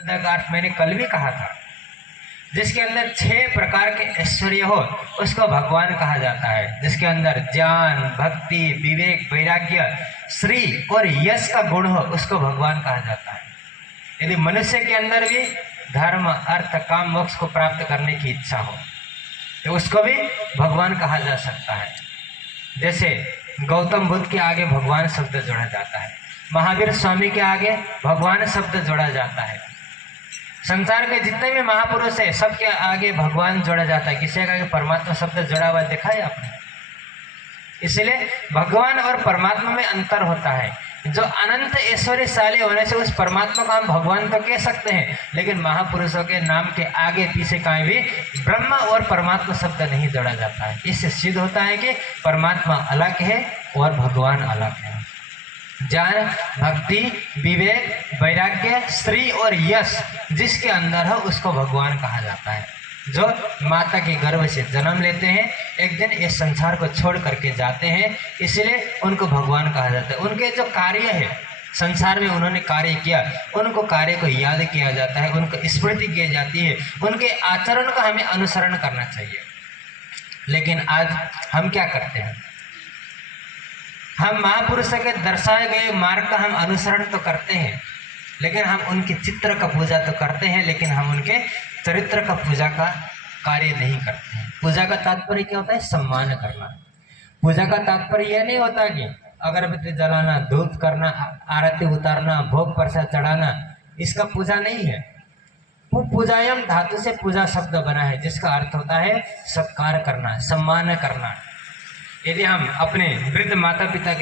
का अर्थ मैंने कल भी कहा था। जिसके अंदर 6 प्रकार के ऐश्वर्य हो उसको भगवान कहा जाता है। जिसके अंदर ज्ञान, भक्ति, विवेक, वैराग्य, श्री और यश का गुण हो उसको भगवान कहा जाता है। यदि मनुष्य के अंदर भी धर्म, अर्थ, काम, मोक्ष को प्राप्त करने की इच्छा हो तो उसको भी भगवान कहा जा सकता है। जैसे गौतम बुद्ध के आगे भगवान शब्द जोड़ा जाता है, महावीर स्वामी के आगे भगवान शब्द जोड़ा जाता है। संसार के जितने भी महापुरुष है सबके आगे भगवान जोड़ा जाता है, किसी के आगे परमात्मा शब्द जोड़ा हुआ देखा है आपने? इसलिए भगवान और परमात्मा में अंतर होता है। जो अनंत ऐश्वर्यशाली होने से उस परमात्मा को हम भगवान तो कह सकते हैं, लेकिन महापुरुषों के नाम के आगे पीछे कहीं भी ब्रह्म और परमात्मा शब्द नहीं जोड़ा जाता है। इससे सिद्ध होता है कि परमात्मा अलग है और भगवान अलग है। ज्ञान, भक्ति, विवेक, वैराग्य, श्री और यश जिसके अंदर हो उसको भगवान कहा जाता है। जो माता के गर्भ से जन्म लेते हैं, एक दिन इस संसार को छोड़ करके जाते हैं, इसलिए उनको भगवान कहा जाता है। उनके जो कार्य है संसार में उन्होंने कार्य किया, उनको कार्य को याद किया जाता है, उनको स्मृति की जाती है, उनके आचरण का हमें अनुसरण करना चाहिए। लेकिन आज हम क्या करते हैं? हम महापुरुषों के दर्शाए गए मार्ग का हम अनुसरण तो करते हैं, लेकिन हम उनके चित्र का पूजा तो करते हैं, लेकिन हम उनके चरित्र का पूजा का कार्य नहीं करते हैं। पूजा का तात्पर्य क्या होता है? सम्मान करना। पूजा का तात्पर्य यह नहीं होता कि अगरबत्ती जलाना, धूप करना, आरती उतारना, भोग प्रसाद चढ़ाना, इसका पूजा नहीं है। वो पूजायम धातु से पूजा शब्द बना है, जिसका अर्थ होता है सत्कार करना, सम्मान करना। यदि हम अपने वृद्ध माता पिता